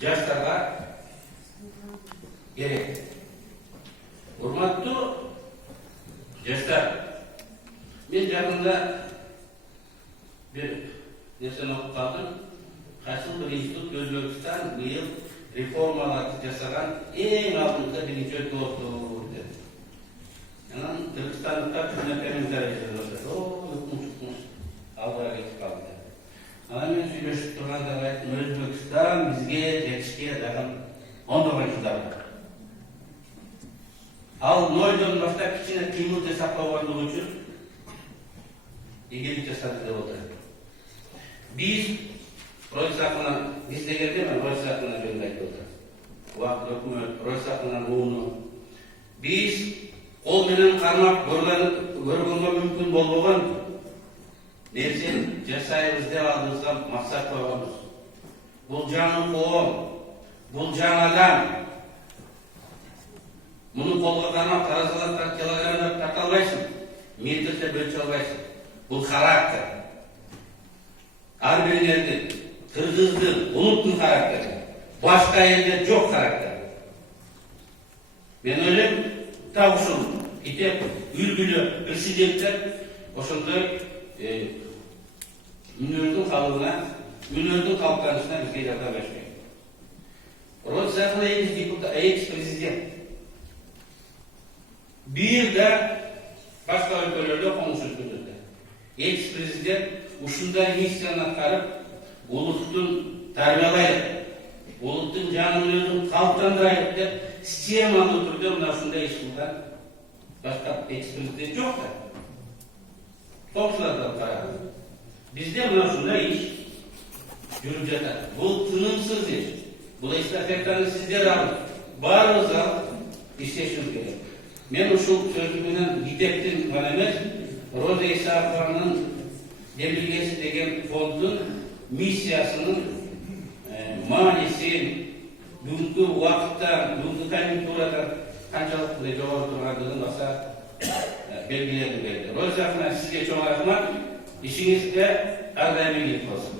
жаштарга керек. Урматтуу жаштар, мен жакында бир нерсени окуп калдым. Кайсыл бир институт Өзбекстан быйыл реформаларды жасаган эң алдыңкы биринчи өлкө деп. Анан Кыргызстандыктар шуна комментарий жазып атат. Алга кетип калды. Анан мен сүйлөшүп турганда айттым, Өзбекстан бизге жетишке дагы ондогон жылдар бар. Ал нойдон баштап кичине кыймыл жасап койгондугу үчүн ийгилик жасады деп отурат. Биз Ройсакынан, биз дегенде мен Ройсакынан жөнүндө айтып отурам. Убакыт өкмөт, Ройсакынан ууну. Биз кол менен кармап көргөнгө мүмкүн болбогон нерсени жасайбыз деп алдыбызга максат койгонбуз. Бул жаңы коом, бул жаңы адам. Муну колго кармап, таразалап, килограммдап тарта албайсың, метрде бөлчө албайсың. Бул характер. Ар бириңердин, кыргыздын, улуттун характери. Башка элде жок характер. Мен ойлойм, так ушул китеп үлгүлүү президенттер ошондой үнөрдүн калыбына, үнөрдүн калыптанышына бизге жардам беришет. Ройсакында экс-президент. Бир да башка өлкөлөрдө комуш өткөрүлдү. Экс-президент ушундай миссияны аткарып, улуттун тарбиялайт, улуттун жаңы мүнөзүн калыптандырайт деп системалуу түрдө мына ушундай иш кылган башка экс-президент жок да. Топчулардан караганда. Bizde mına şunda iş yürüp жатат. Бұл тынымсыз iş. Бұл эстафетаны сиздер алып, баарыбыз алып иштешибиз керек. Мен ушул сөзүм менен Гитектин гана эмес, Роза Исакованын Демилгеси деген фонддун миссиясынын маанисин бүгүнкү убакытта, бүгүнкү конъюнктурада канчалык жогору тургандыгын баса белгилегим келди. Роза апа, сизге чоң рахмат. İşinizde erdemli olsun.